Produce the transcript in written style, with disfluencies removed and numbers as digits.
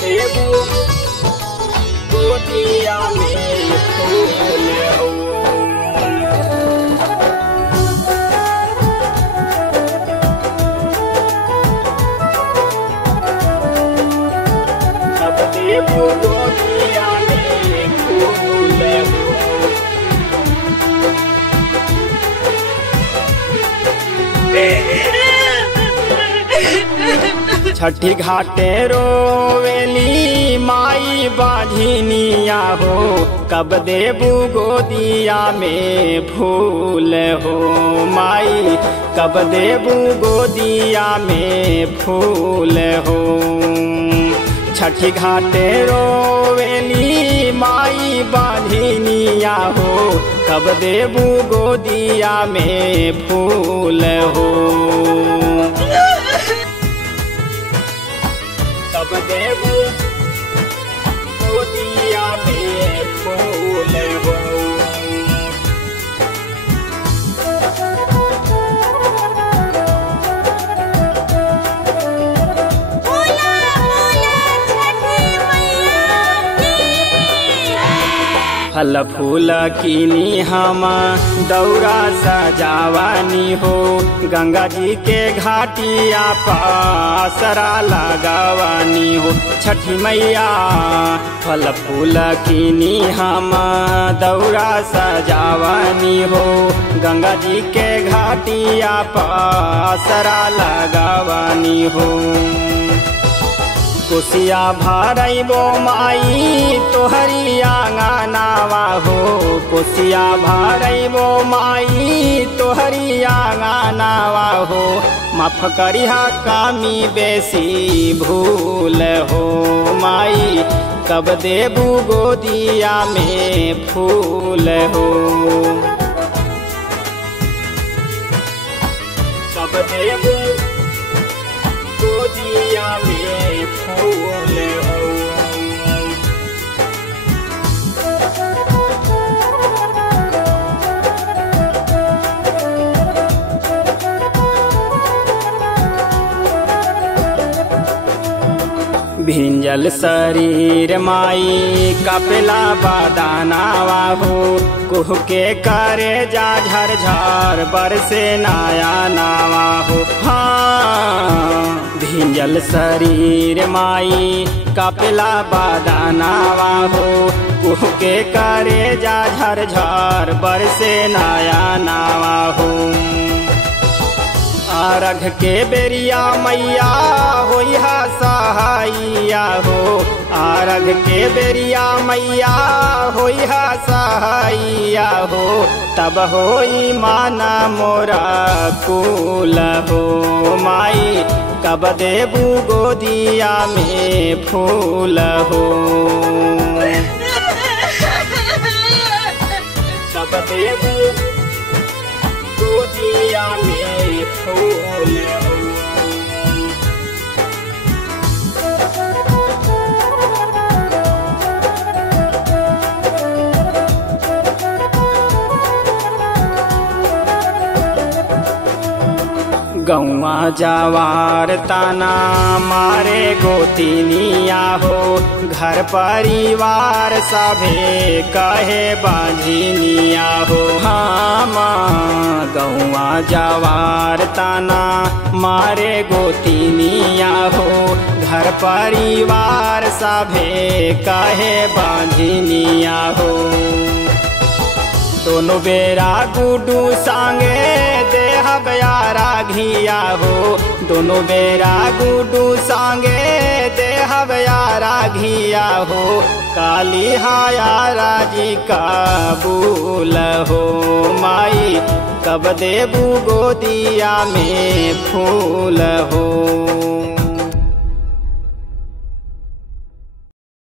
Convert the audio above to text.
देबू गोदिया में फूल हो। कब देबू गोदिया में फूल हो। छठी घाटे रोवेली माई बाझिनिया हो। कब देबू गोदिया में फूल हो माई। कब देबू गोदिया में फूल हो। छठी घाटे रोवेली माई बाझिनिया हो। कब देबू गोदिया में फूल हो। कब देबू गोदिया में फूल हो। फल फूल कीनी हम दौरा सजावानी हो। गंगा जी के घाटिया पासरा लगावानी हो। छठी मैया फल फूल कीनी हम दौरा सजावानी हो। गंगा जी के घाटिया पासरा लगावानी हो। कोसिया भरैबो माई तोहरी आंगनावा हो। कोसिया भरैबो माई तोहरी आंगनावा हो। माफ करिहा कामी बेसी भूल हो माई। कब देबू गोदिया में फूल हो। कब देबू गोदिया में फूल हो। भिंजल शरीर माई कपिला बदानावा हो। कुह के करे जा झरझर बरसे नया नावा हो। हाँ भिंजल शरीर माई कपिला बदानावा हो। कुह के करे जा झरझर बरसे नया नावा हो। आरघ के बेरिया मैया होइहा सहाइया हो। आरघ के बेरिया मैया होइहा सहाइया हो। तब होई माना मोरा कुल हो माई। कब देबू गोदिया में फूल हो। कब देबू गोदिया में फूल हो। गौवा जवार ताना मारे गोतिनिया हो। घर परिवार सभे कहे बाझिनिया हो। हाँ गौवा जवार ताना मारे गोतिनिया हो। घर परिवार सभे कहे बाझिनिया हो। दोनों बेरा गुडू सांगे देहब यारा घिया हो। दोनों बेरा गुडू सांगे देहब यारा घिया हो। काली हायारा जी कबूल हो माई। कब देबू गोदिया में फूल हो।